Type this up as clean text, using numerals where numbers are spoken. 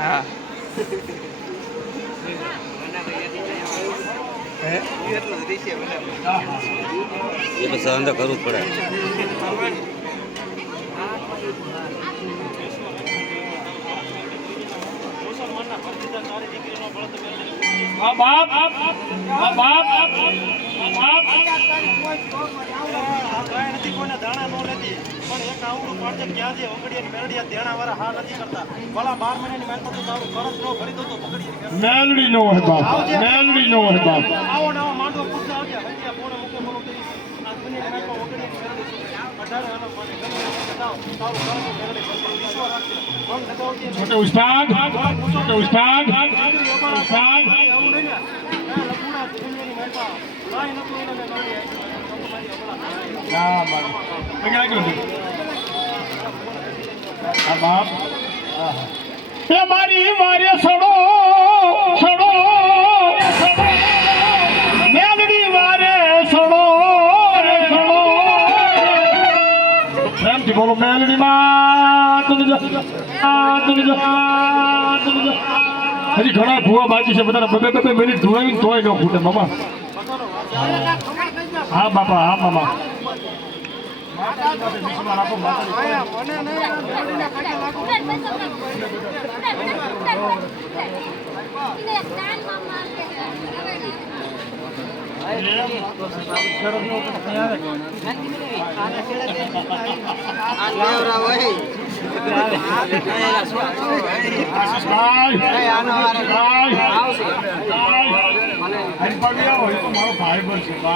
હા એ તો સહન તો કરવું જ પડે. મેલડી નો હોય બાપ, મેલડી નો હોય બાપ. छोटे उस्ताद, छोटे उस्ताद, उस्ताद. हाँ बाप, क्या करूँ? हाँ बाप. ये मारी मारे सड़ो, सड़ो, मेलडी मारे सड़ो, सड़ो. प्रेम थी बोलो मेलडी माँ तुम जो, तुम जो, तुम जो. हजी घना भूआ बाजी से बता बबे बबे मिनट धुआई तोय नो फूटे मामा. हाँ बापा, हाँ मामा. મારો ભાઈ પણ છે બા.